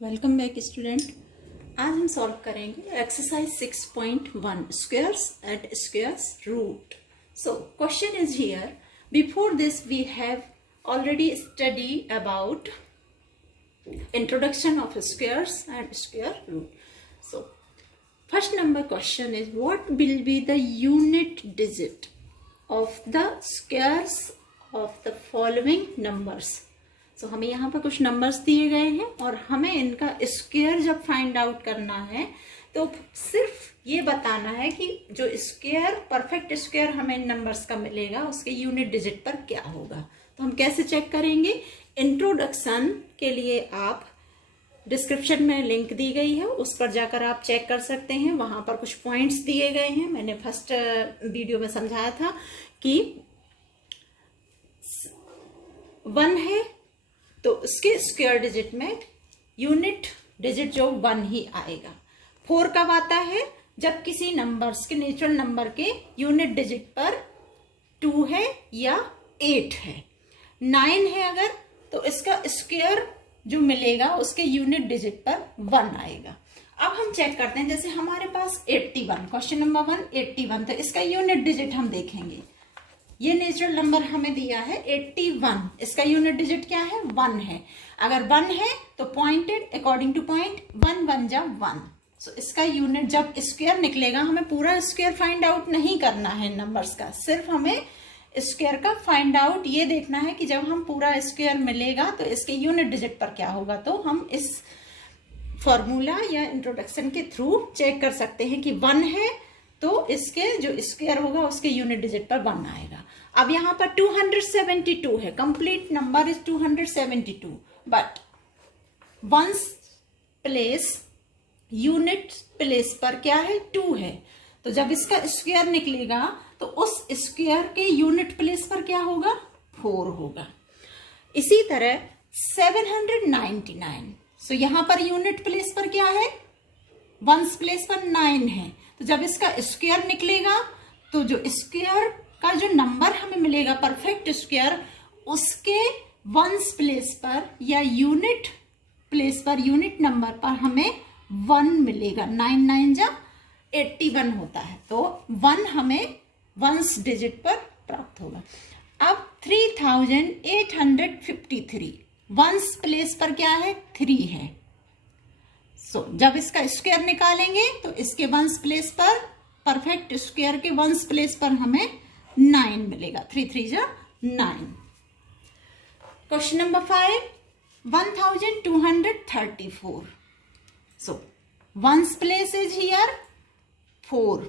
Welcome back student. आज हम solve करेंगे exercise 6.1 squares at squares root. So question is here. Before this we have already studied about introduction of squares and square root. So first number question is, what will be the unit digit of the squares of the following numbers? So हमें यहाँ पर कुछ numbers दिए गए हैं और हमें इनका स्क्वायर जब फाइंड आउट करना है तो सिर्फ ये बताना है कि जो स्क्वायर परफेक्ट स्क्वायर हमें इन नंबर्स का मिलेगा उसके यूनिट डिजिट पर क्या होगा। तो हम कैसे चेक करेंगे? इंट्रोडक्शन के लिए आप डिस्क्रिप्शन में लिंक दी गई है, उस पर जाकर आप चेक कर सकते हैं। वहां पर कुछ पॉइंट्स दिए गए हैं। मैंने फर्स्ट वीडियो में समझाया था कि 1 है तो उसके स्क्वायर डिजिट में यूनिट डिजिट जो 1 ही आएगा। 4 कब आता है? जब किसी नंबर्स के नेचुरल नंबर के यूनिट डिजिट पर 2 है या 8 है। 9 है अगर तो इसका स्क्वायर जो मिलेगा उसके यूनिट डिजिट पर 1 आएगा। अब हम चेक करते हैं, जैसे हमारे पास 81, क्वेश्चन नंबर 1 81, तो इसका यूनिट डिजिट हम देखेंगे। ये नेचुरल नंबर हमें दिया है 81, इसका यूनिट डिजिट क्या है? 1 है। अगर 1 है तो पॉइंटेड अकॉर्डिंग टू पॉइंट 1 1 जा 1। सो इसका यूनिट जब स्क्वायर निकलेगा, हमें पूरा स्क्वायर फाइंड आउट नहीं करना है नंबर्स का, सिर्फ हमें स्क्वायर का फाइंड आउट ये देखना है कि जब हम पूरा स्क्वायर मिलेगा तो इसके यूनिट डिजिट पर क्या होगा। तो हम इस फॉर्मूला या इंट्रोडक्शन के थ्रू चेक कर सकते हैं कि 1 है तो इसके जो स्क्वायर होगा उसके यूनिट डिजिट पर 1 आएगा। अब यहाँ पर 272 है, complete number is 272, but ones place unit place पर क्या है? 2 है। तो जब इसका स्क्वायर निकलेगा तो उस स्क्वायर के यूनिट प्लेस पर क्या होगा? 4 होगा। इसी तरह 799, सो यहां पर यूनिट प्लेस पर क्या है? वंस प्लेस पर 9 है। तो जब इसका स्क्वायर निकलेगा तो जो स्क्वायर का जो नंबर हमें मिलेगा परफेक्ट स्क्वायर, उसके वंस प्लेस पर या unit place per unit number पर हमें 1 मिलेगा। 9 9 जा 81 होता है, तो 1 हमें वंस डिजिट पर प्राप्त होगा। अब 3853 वंस प्लेस पर क्या है? 3 है। जब इसका स्क्वायर निकालेंगे तो इसके वंस प्लेस पर परफेक्ट स्क्वायर के वंस प्लेस पर हमें 9 मिलेगा। 3 3 जा 9। Question number 5 1234। Ones place is here 4।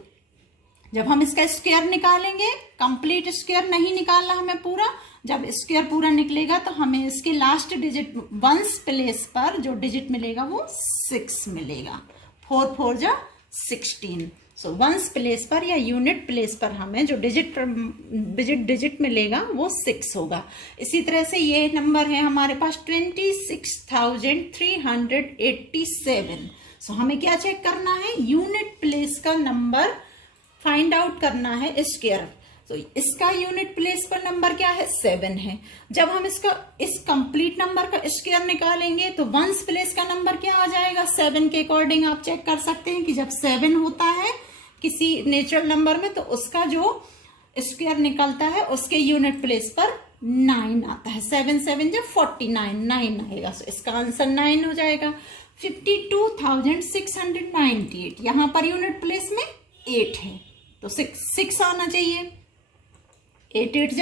जब हम इसका स्क्वायर निकालेंगे, कंप्लीट स्क्वायर नहीं निकालना हमें पूरा, जब स्क्वायर पूरा निकलेगा तो हमें इसके लास्ट डिजिट वंस प्लेस पर जो डिजिट मिलेगा वो 6 मिलेगा। 4 4 जा 16। सो वंस प्लेस पर या यूनिट प्लेस पर हमें जो डिजिट मिलेगा वो 6 होगा। इसी तरह से ये नंबर है हमारे पास 26,387। सो हमें क्या चेक करना है? यूनिट प्लेस का नंबर फाइंड आउट करना है स्क्वायर। तो इसका यूनिट प्लेस पर नंबर क्या है? 7 है। जब हम इस कंप्लीट नंबर का स्क्वायर निकालेंगे तो वंस प्लेस का नंबर क्या आ जाएगा? 7 के अकॉर्डिंग आप चेक कर सकते हैं कि जब 7 होता है किसी नेचुरल नंबर में तो उसका जो स्क्वायर निकलता है उसके यूनिट प्लेस पर 9 आता है। 7 7 जब 49, 9 आएगा। तो इसका आंसर 9 हो जाएगा। 52,698, यहां पर यूनिट प्लेस में 8 है तो 6 आना चाहिए। 8 8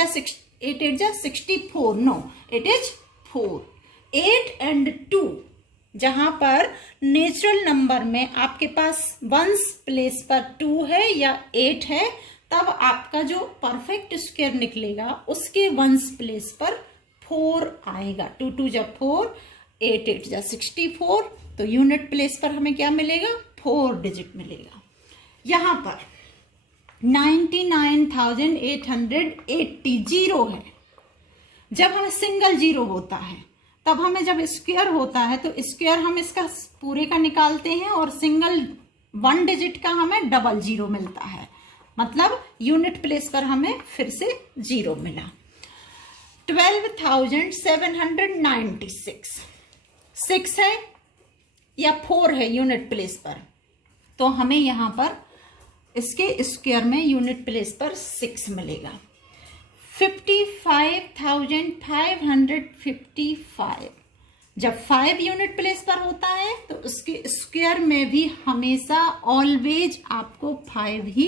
जा 64, नो इट इज 4। 8 and 2, जहां पर नेचुरल नंबर में आपके पास वंस प्लेस पर 2 है या 8 है, तब आपका जो परफेक्ट स्क्वायर निकलेगा उसके वंस प्लेस पर 4 आएगा। 2 2 जा 4, 8 8 जा 64, तो यूनिट प्लेस पर हमें क्या मिलेगा? 4 डिजिट मिलेगा। यहां पर 99,880 जीरो है। जब हमें सिंगल जीरो होता है तब हमें जब स्क्वायर होता है तो स्क्वायर हम इसका पूरे का निकालते हैं और सिंगल 1 डिजिट का हमें डबल जीरो मिलता है, मतलब यूनिट प्लेस पर हमें फिर से 0 मिला। 12,796, 6 है या 4 है यूनिट प्लेस पर, तो हमें यहाँ पर इसके स्क्वायर में यूनिट प्लेस पर 6 मिलेगा। 55,555 जब 5 यूनिट प्लेस पर होता है तो उसके स्क्वायर में भी हमेशा ऑलवेज आपको 5 ही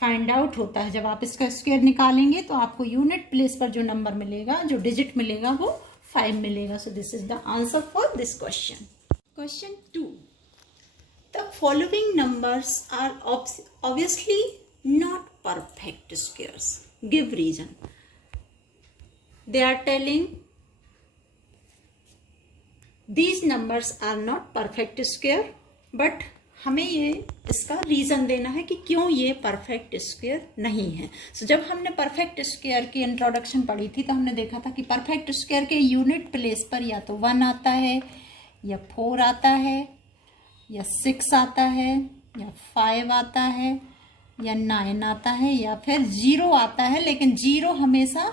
फाइंड आउट होता है। जब आप इसका स्क्वायर निकालेंगे तो आपको यूनिट प्लेस पर जो नंबर मिलेगा, जो डिजिट मिलेगा, वो 5 मिलेगा। So this is the answer for this question. Question 2, the following numbers are obviously not perfect squares. Give reason. They are telling these numbers are not perfect square, but हमें ये इसका reason देना है कि क्यों ये परफेक्ट स्क्वायर नहीं है। सो जब हमने परफेक्ट स्क्वायर की इंट्रोडक्शन पढ़ी थी तो हमने देखा था कि परफेक्ट स्क्वायर के यूनिट प्लेस पर या तो 1 आता है, या 4 आता है, या 6 आता है, या 5 आता है, या 9 आता है, या फिर 0 आता है। लेकिन 0 हमेशा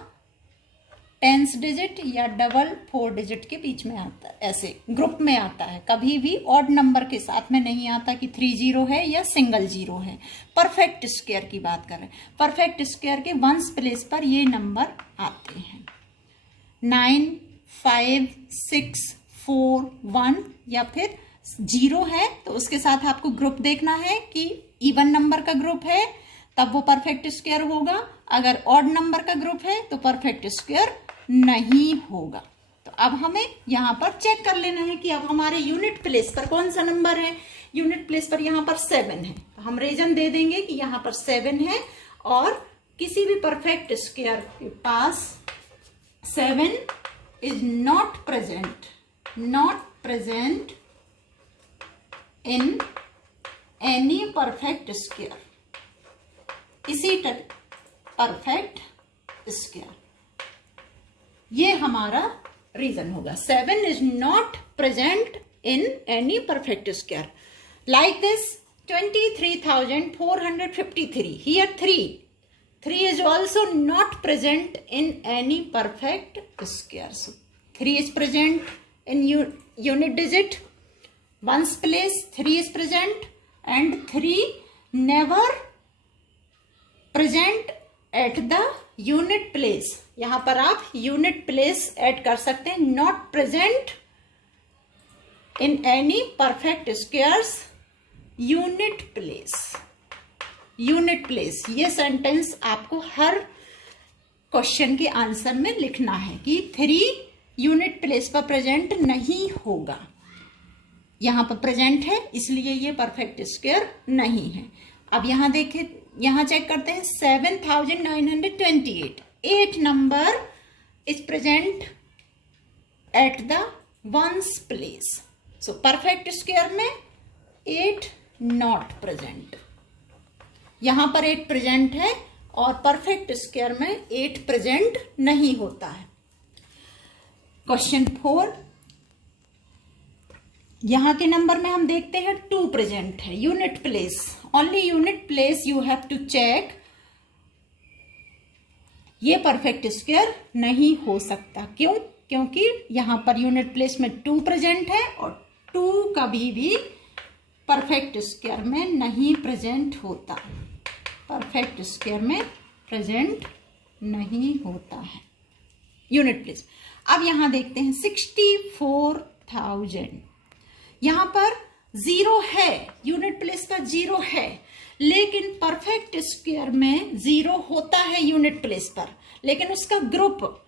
10 डिजिट या डबल 4 डिजिट के बीच में आता है, ऐसे ग्रुप में आता है। कभी भी ऑड नंबर के साथ में नहीं आता कि 3 0 है या सिंगल 0 है। परफेक्ट स्क्वायर की बात करें, परफेक्ट स्क्वायर के वंस प्लेस पर ये नंबर आते हैं 9, 5, 6, 4, 1, या फिर 0 है तो उसके साथ आपको ग्रुप देखना है कि इवन नंबर का ग्रुप है, तब वो परफेक्ट स्क्वायर होगा। अगर ऑड नंबर का ग्रुप है तो परफेक्ट स्क्वायर नहीं होगा। तो अब हमें यहाँ पर चेक कर लेना है कि अब हमारे यूनिट प्लेस पर कौन सा नंबर है। यूनिट प्लेस पर यहाँ पर 7 है, तो हम रीजन दे देंगे कि यहाँ पर 7 है, और किसी भी परफेक्ट स्क्वायर के पास 7 is not present in any perfect square, इसी परफेक्ट स्क्वायर, ये हमारा रीजन होगा। 7 is not present in any perfect square. Like this 23,453, here 3 is also not present in any perfect square. So 3 is present in unit digit, ones place 3 is present, and 3 never present at the unit place. यहाँ पर आप unit place add कर सकते हैं, not present in any perfect squares, unit place. ये sentence आपको हर question के answer में लिखना है कि 3 यूनिट प्लेस पर प्रेजेंट नहीं होगा। यहाँ पर प्रेजेंट है इसलिए ये परफेक्ट स्क्वायर नहीं है। अब यहाँ देखें, यहाँ चेक करते हैं 7,928, 8 number is present at the ones place. So perfect square में 8 नॉट प्रेजेंट, यहाँ पर 8 प्रेजेंट है और परफेक्ट स्क्वायर में 8 प्रेजेंट नहीं होता है। क्वेश्चन 4, यहाँ के नंबर में हम देखते हैं 2 प्रेजेंट है। Unit place, only unit place you have to check, ये परफेक्ट स्क्वायर नहीं हो सकता। क्यों? क्योंकि यहाँ पर यूनिट प्लेस में 2 प्रेजेंट है और 2 कभी भी परफेक्ट स्क्वायर में नहीं प्रेजेंट होता, परफेक्ट स्क्वायर में प्रेजेंट नहीं होता है यूनिट प्लेस। अब यहां देखते हैं 64,000, यहां पर 0 है, यूनिट प्लेस पर 0 है, लेकिन परफेक्ट स्क्वायर में 0 होता है यूनिट प्लेस पर, लेकिन उसका ग्रुप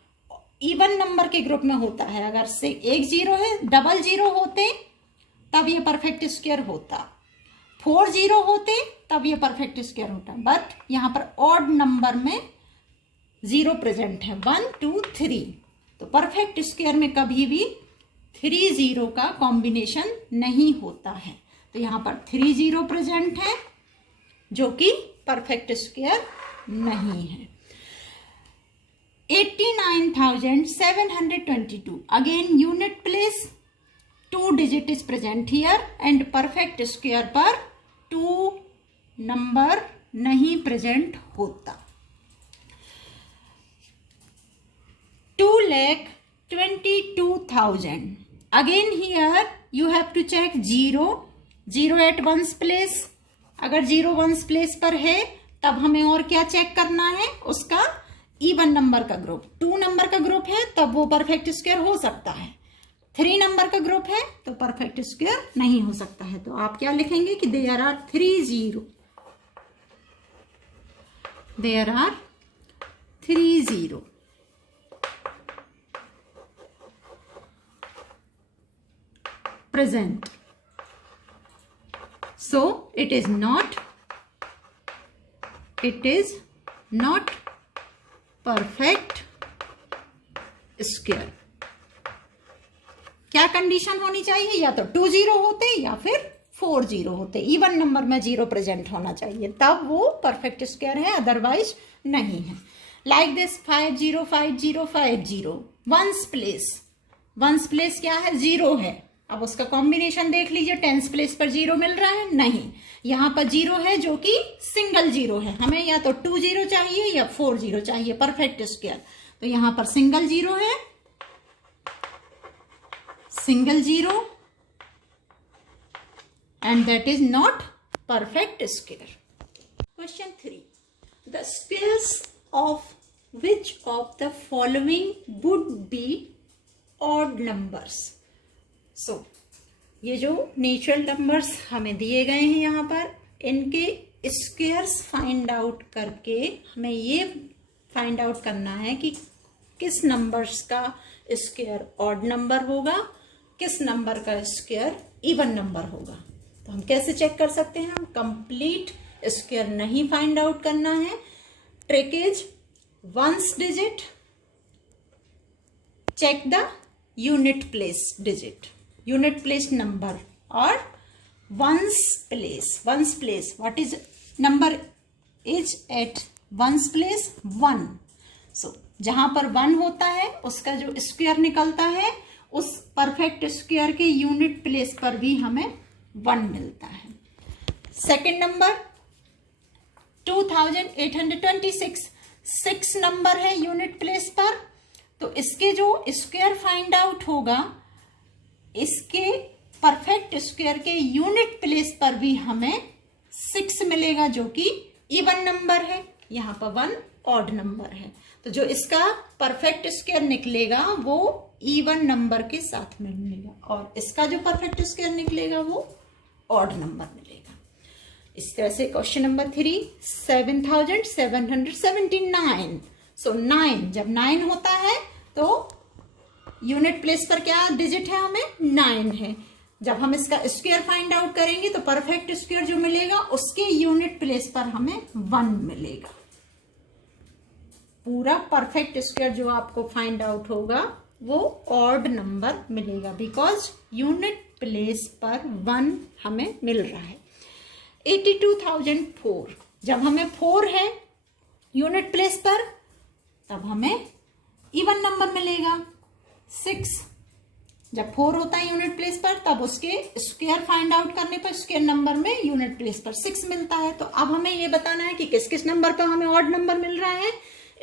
इवन नंबर के ग्रुप में होता है। अगर से एक 0 है, डबल 0 होते तब ये परफेक्ट स्क्वायर होता, 4 0 होते तब ये परफेक्ट स्क्वायर होता। बट यहाँ पर ऑड नंबर में 0 प्रेजेंट है, 1 2 3, तो परफेक्ट स्क्वायर में कभी भी 3 0 का कॉम्बिनेशन नहीं होता है। तो यहाँ पर 3 0 प्रेजेंट है जो कि परफेक्ट स्क्वायर नहीं है। 89,722, again unit place 2 digit is present here and perfect square पर 2 नंबर नहीं प्रेजेंट होता। 2,22,000, again here you have to check 0 at ones place. अगर 0 वंस प्लेस पर है तब हमें और क्या चेक करना है, उसका इवन नंबर का ग्रुप। 2 नंबर का ग्रुप है तब वो परफेक्ट स्क्वायर हो सकता है। 3 नंबर का ग्रुप है तो परफेक्ट स्क्वायर नहीं हो सकता है। तो आप क्या लिखेंगे कि there are 3 0, there are 3 0 present. So it is not perfect square. क्या कंडीशन होनी चाहिए, या तो 2 0 होते या फिर 4 0 होते, इवन नंबर में 0 प्रेजेंट होना चाहिए, तब वो परफेक्ट स्क्वायर है, अदरवाइज नहीं है। लाइक दिस 5 0 5 0 5 0 वंस प्लेस क्या है, 0 है। अब उसका कॉम्बिनेशन देख लीजिए, टेंस प्लेस पर 0 मिल रहा है, नहीं, यहाँ पर 0 है जो कि सिंगल 0 है। हमें या तो 2 0 चाहिए या 4 0 चाहिए परफेक्ट स्क्वायर। तो यहाँ पर सिंगल 0 है, single 0, and that is not perfect square. Question 3, the squares of which of the following would be odd numbers. So ये जो नेचुरल नंबर्स हमें दिए गए हैं यहाँ पर, इनके स्क्वायर्स फाइंड आउट करके हमें ये फाइंड आउट करना है कि किस नंबर्स का स्क्वायर ऑड नंबर होगा, किस नंबर का स्क्वायर इवन नंबर होगा। तो हम कैसे चेक कर सकते हैं, हम कंप्लीट स्क्वायर नहीं फाइंड आउट करना है। Trick is ones digit, check the unit place digit, unit place number, or ones place what is number is at ones place 1। so जहां पर 1 होता है उसका जो स्क्वायर निकलता है, उस परफेक्ट स्क्वायर के यूनिट प्लेस पर भी हमें 1 मिलता है। सेकंड नंबर 2826, 6 नंबर है यूनिट प्लेस पर, तो इसके जो स्क्वायर फाइंड आउट होगा, इसके परफेक्ट स्क्वायर के यूनिट प्लेस पर भी हमें 6 मिलेगा जो कि इवन नंबर है, यहाँ पर 1 ऑड नंबर है। तो जो इसका परफेक्ट स्क्वायर निकलेगा वो इवन नंबर के साथ में मिलेगा, और इसका जो परफेक्ट स्क्वायर निकलेगा वो ऑड नंबर मिलेगा। इस तरह से क्वेश्चन नंबर 3, 7779। सो 9, जब 9 होता है तो यूनिट प्लेस पर क्या डिजिट है, हमें 9 है। जब हम इसका स्क्वायर फाइंड आउट करेंगे तो परफेक्ट स्क्वायर जो मिलेगा उसके यूनिट प्लेस पर हमें 1 मिलेगा। पूरा परफेक्ट स्क्वायर जो आपको फाइंड आउट होगा वो ऑड नंबर मिलेगा, बिकॉज यूनिट प्लेस पर 1 हमें मिल रहा है। 82,004, जब हमें 4 है यूनिट प्लेस पर तब हमें इवन नंबर मिलेगा। 6, जब 4 होता है यूनिट प्लेस पर तब उसके स्क्वायर फाइंड आउट करने पर स्क्वायर नंबर में यूनिट प्लेस पर 6 मिलता है। तो अब हमें ये बताना है कि किस किस नंबर पर हमें ऑड नंबर मिल रहा है।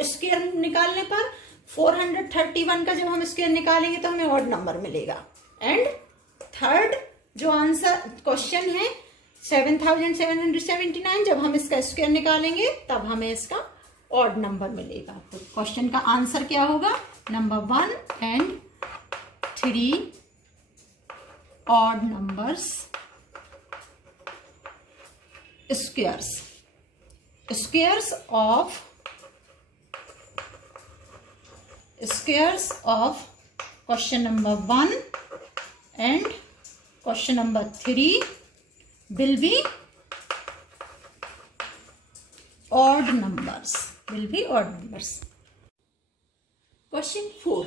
स्क्वायर निकालने पर 431 का जब हम स्क्वायर निकालेंगे तो हमें ऑड नंबर मिलेगा। एंड थर्ड जो आंसर क्वेश्चन है 7779, जब हम इसका स्क्वायर निकालेंगे तब हमें इसका ऑड नंबर मिलेगा। तो क्वेश्चन का आंसर क्या होगा, number 1 and 3 odd numbers squares of question number 1 and question number 3 will be odd numbers. Question 4.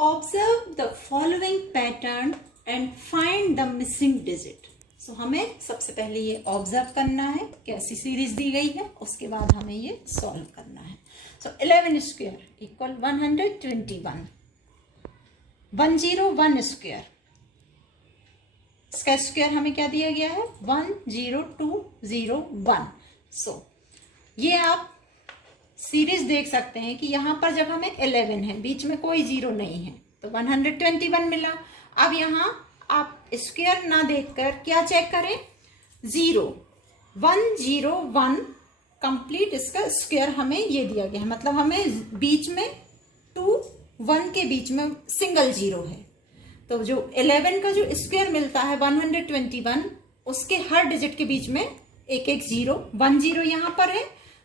Observe the following pattern and find the missing digit. So हमें सबसे पहले ये ऑब्जर्व करना है, कैसी सीरीज दी गई है, उसके बाद हमें ये सॉल्व करना है। So 11 square equal 121, 101 स्क्वायर, इसका स्क्वायर हमें क्या दिया गया है 10201। सो ये आप सीरीज देख सकते हैं कि यहाँ पर जब हमें 11 है, बीच में कोई 0 नहीं है, तो 121 मिला। अब यहाँ आप स्क्वायर ना देखकर क्या चेक करें, 0 1 0 1 कंप्लीट इसका स्क्वायर हमें ये दिया गया है, मतलब हमें बीच में 2 1 के बीच में सिंगल जीरो है। तो जो 11 का जो स्क्वायर मिलता है 121, उसके हर डिजिट के बीच में एक एक जीरो, 1 0 यहाँ पर है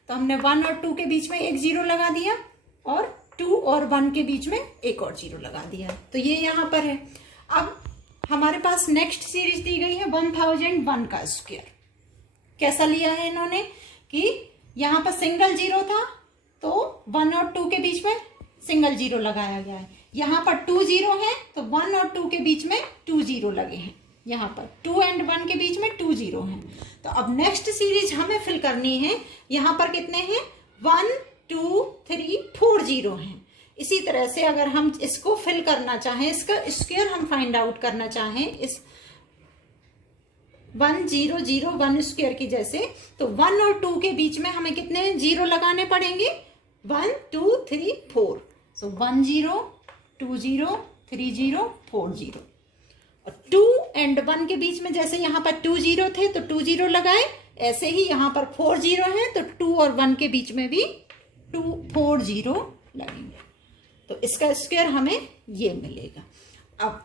तो हमने 1 और 2 के बीच में एक जीरो लगा दिया और 2 और 1 के बीच में एक और जीरो लगा दिया, तो ये यहाँ पर है। अब हमारे पास नेक्स्ट सीरीज दी गई है 1001 का स्क्वायर। कैसा लिया है इन्होंने कि यहाँ पर सिंगल जीरो था तो 1 और 2 के बीच में सिंगल जीरो लगाया गया है, यहाँ पर 2 जीरो है तो 1 और 2 के बीच में 2 जीरो लगे हैं, यहाँ पर 2 एंड 1 के बीच में 2 जीरो हैं। तो अब नेक्स्ट सीरीज हमें फिल करनी है, यहाँ पर कितने हैं 1 2 3 4 जीरो हैं। इसी तरह से अगर हम इसको फिल करना चाहें, इसका स्क्वायर हम फाइंड आउट करना चाहें इस 1 0 0 1 स्क्वायर की जैसे, तो 1 और 2 के बीच में हमें कितने जीरो लगाने पड़ेंगे 1 2 3 4। सो 1 0 2 0 3 0 4 0। और 2 एंड 1 के बीच में जैसे यहाँ पर 2 जीरो थे तो 2 जीरो लगाए, ऐसे ही यहाँ पर 4 जीरो है तो 2 और 1 के बीच में भी 2 4 जीरो लगेंगे, तो इसका स्क्वायर हमें ये मिलेगा। अब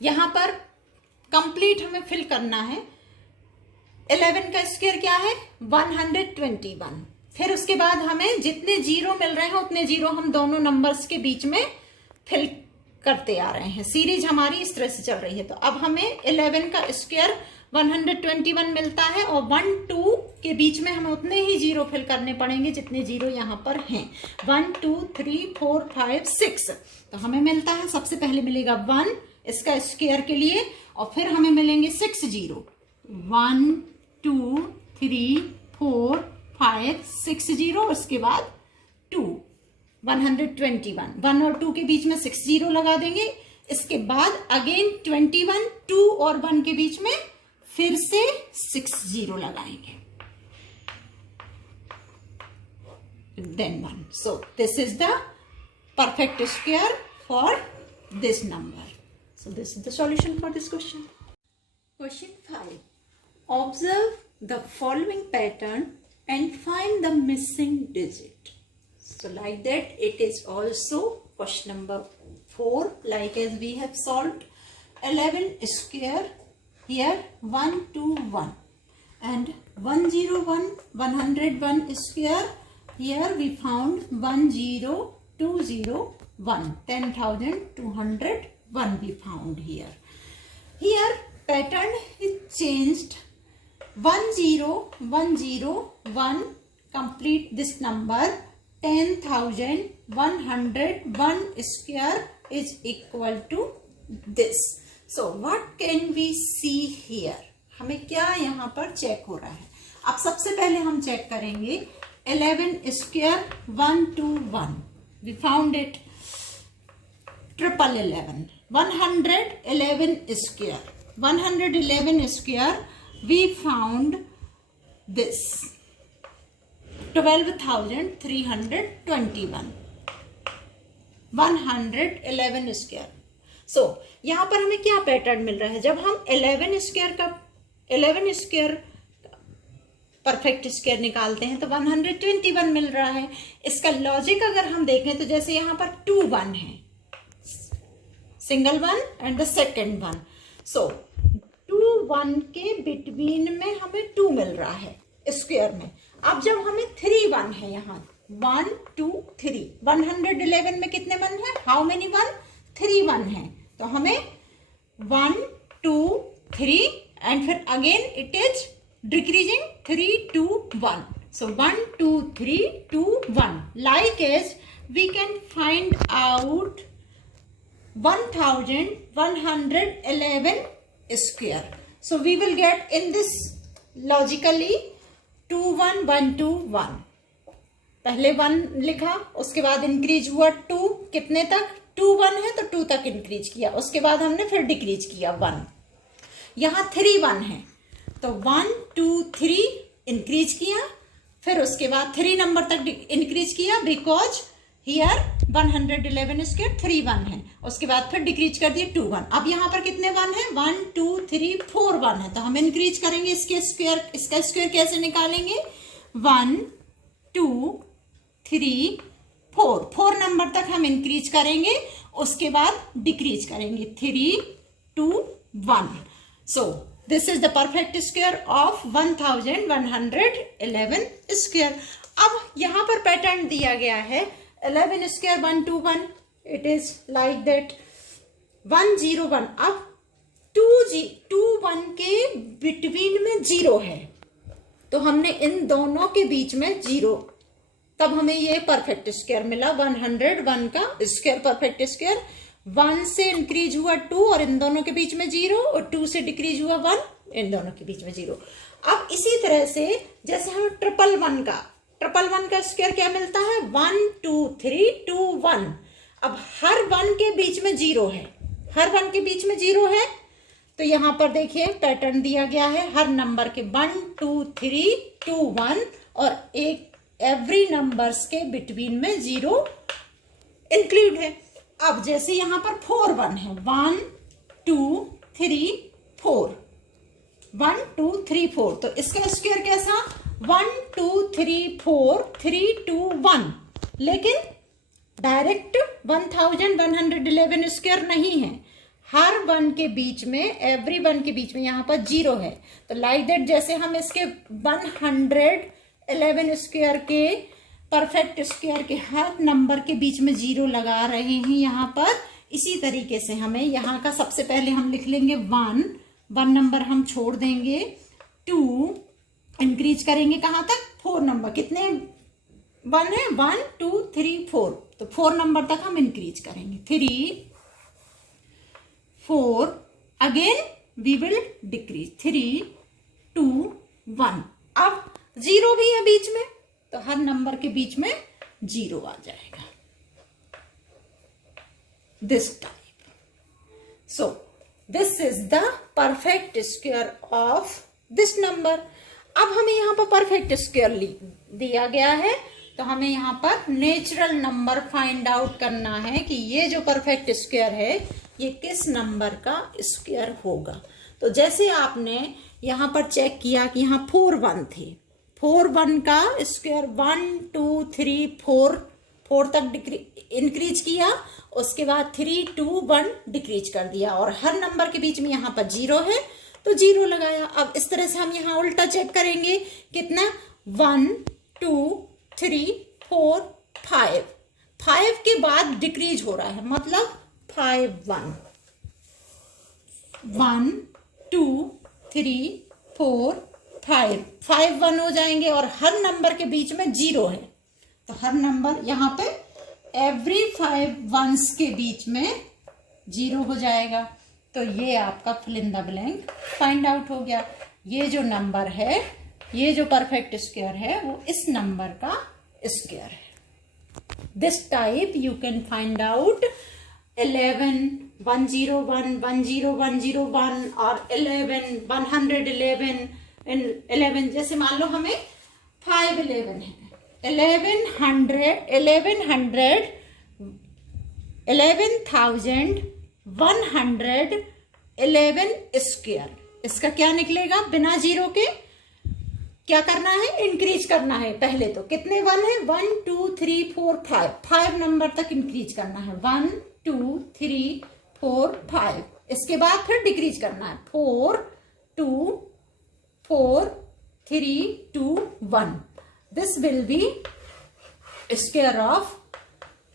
यहाँ पर कंप्लीट हमें फिल करना है, 11 का स्क्वायर क्या है 121। फिर उसके बाद हमें जितने जीरो मिल रहे हैं उतने जीरो हम दोनों नंबर्स के बीच में फिल करते आ रहे हैं। सीरीज हमारी इस तरह से चल रही है। तो अब हमें 11 का स्क्वायर 121 मिलता है और 1 2 के बीच में हमें उतने ही जीरो फिल करने पड़ेंगे जितने जीरो यहाँ पर हैं, 1 2 3 4 5 6। तो हमें मिलता है, सबसे पहले मिलेगा 1 इसका स्क्वायर के लिए और फिर हमें मिलेंगे 6 जीरो, 1 2 3 4 5 6 जीरो, उसके बाद 2 121, 1 और 2 के बीच में 6 जीरो लगा देंगे। इसके बाद अगेन 21 2 और 1 के बीच में फिर से 6 जीरो लगाएंगे, then 1। So this is the perfect square for this number. So this is the solution for this question. Question 5. Observe the following pattern and find the missing digit. So like that it is also question number 4, like as we have solved 11 square here 1 2 1 and 101 101 square here we found 10201, 10,201 we found here. Here pattern is changed, 10101 complete this number, 10,101 square is equal to this. So what can we see here? हमें क्या यहाँ पर check हो रहा है? अब सबसे पहले हम चेक करेंगे 11 square 121. We found it 1111. 111 square. 111 square we found this 12,321. 111 square. सो यहाँ पर हमें क्या पैटर्न मिल रहा है? जब हम 11 स्क्वायर परफेक्ट स्क्वायर निकालते हैं तो 121 मिल रहा है। इसका लॉजिक अगर हम देखें तो जैसे यहाँ पर 2 1 है, सिंगल 1 एंड द सेकेंड 1, सो 2 1 के बिटवीन में हमें 2 मिल रहा है स्क्वायर में। अब जब हमें 3 1 है, यहाँ 1 2 3, 111 में कितने 1 है? How many 1? 3 1 है, तो हमें 1 2 3 एंड फिर again it is decreasing 3 2 1, so 1 2 3 2 1, like as we can find out 1111 square. So we will get in this logically 2 1 1 2 1, पहले 1 लिखा, उसके बाद इंक्रीज हुआ 2, कितने तक? 2 1 है तो 2 तक इंक्रीज किया, उसके बाद हमने फिर डिक्रीज किया 1। यहाँ 3 1 है तो 1 2 3 इंक्रीज किया, फिर उसके बाद 3 नंबर तक इंक्रीज किया, बिकॉज हियर 111 स्क्वायर 3 1 है, उसके बाद फिर डिक्रीज कर दिए 2 1। अब यहाँ पर कितने 1 है? 1 2 3 4 1 है, तो हम इंक्रीज करेंगे इसके स्क्वायर। इसका स्क्वायर कैसे निकालेंगे? 1 2 3 4, 4 नंबर तक हम इंक्रीज करेंगे, उसके बाद डिक्रीज करेंगे 3 2 1। So this is the perfect square of 1111 square. अब यहाँ पर पैटर्न दिया गया है 11 square 1 2 1, it is like that 1 0 1। अब 2 1 के बिटवीन में 0 है, तो हमने इन दोनों के बीच में 0, तब हमें ये परफेक्ट स्क्वायर मिला 101 का स्क्वायर परफेक्ट स्क्वायर। 1 से इंक्रीज हुआ 2 और इन दोनों के बीच में 0, और 2 से डिक्रीज हुआ 1, इन दोनों के बीच में 0। अब इसी तरह से जैसे हम 111 का स्क्वायर क्या मिलता है? 1 2 3 2 1। अब हर 1 के बीच में 0 है, हर 1 के बीच में 0 है, तो यहां पर देखिए पैटर्न दिया गया है, हर नंबर के 1 2 3 2 1 और एक एवरी नंबर्स के बिटवीन में 0 इंक्लूड है। अब जैसे यहां पर 4 1 है, 1 2 3 4, 1 2 3 4, तो इसका स्क्वायर कैसा? 1 2 3 4 3 2 1। लेकिन डायरेक्ट 1111 स्क्वायर नहीं है, हर 1 के बीच में, एवरी 1 के बीच में यहां पर 0 है। तो लाइक दैट जैसे हम इसके 111 स्क्वायर के परफेक्ट स्क्वायर के हर नंबर के बीच में 0 लगा रहे हैं यहाँ पर, इसी तरीके से हमें यहाँ का सबसे पहले हम लिख लेंगे 1 नंबर हम छोड़ देंगे, 2 इंक्रीज करेंगे कहाँ तक? 4 नंबर। कितने 1 है? 1 2 3 4, तो 4 नंबर तक हम इंक्रीज करेंगे, 3 4, अगेन वी विल डिक्रीज 3 2 1। अब 0 भी है बीच में, तो हर नंबर के बीच में 0 आ जाएगा, this type. So this is the perfect square of this number. अब हमें यहाँ पर परफेक्ट स्क्वायर दिया गया है, तो हमें यहाँ पर नेचुरल नंबर फाइंड आउट करना है कि ये जो परफेक्ट स्क्वायर है ये किस नंबर का स्क्वायर होगा। तो जैसे आपने यहाँ पर चेक किया कि यहाँ 4 1 थे, 4 1 का स्क्वायर 1 2 3 4 तक इंक्रीज किया, उसके बाद 3 2 1 डिक्रीज कर दिया, और हर नंबर के बीच में यहाँ पर 0 है, तो 0 लगाया। अब इस तरह से हम यहाँ उल्टा चेक करेंगे, कितना? 1 2 3 4 5, 5 के बाद डिक्रीज हो रहा है, मतलब 5 1 1 2 3 4 5 1 हो जाएंगे, और हर नंबर के बीच में 0 है, तो हर नंबर यहाँ पे एवरी 5 1s के बीच में 0 हो जाएगा। तो ये आपका fill in the blank find out हो गया। ये जो नंबर है, ये जो परफेक्ट स्क्वायर है, वो इस नंबर का स्क्वायर है। This type you can find out 11 101 10101 और 11 111 जैसे मान लो हमें 511 है, 1111 स्क्वायर, इसका क्या निकलेगा? बिना 0 के क्या करना है? इंक्रीज करना है। पहले तो कितने 1 है? 1 2 3 4 5 नंबर तक इंक्रीज करना है, 1 2 3 4 5। इसके बाद फिर डिक्रीज करना है, 4 2 4 3 2 1। This will be square of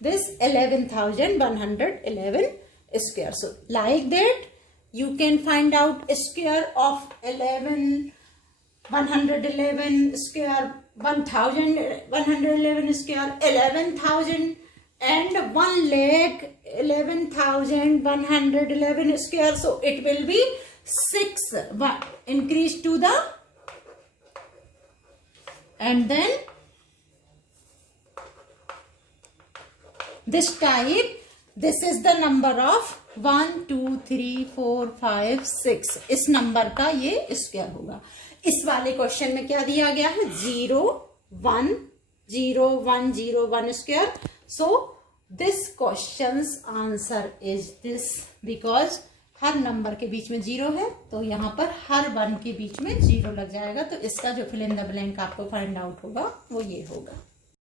this 11,111 square. So like that you can find out square of 11,111 square, 1,111 square, 11,000 and 1,11,111 square. So it will be 6 increase to the, and then this type, this is the number of 1 2 3 4 5 6, इस number का ये square होगा। इस वाले question में क्या दिया गया है? 0 1 0 1 0 1 square. So this questions answer is this, because her number के बीच में 0 है तो यहाँ पर हर 1 के बीच में 0 लग जाएगा। तो इसका जो फिल इन द ब्लैंक आपको फाइंड आउट होगा वो ये होगा।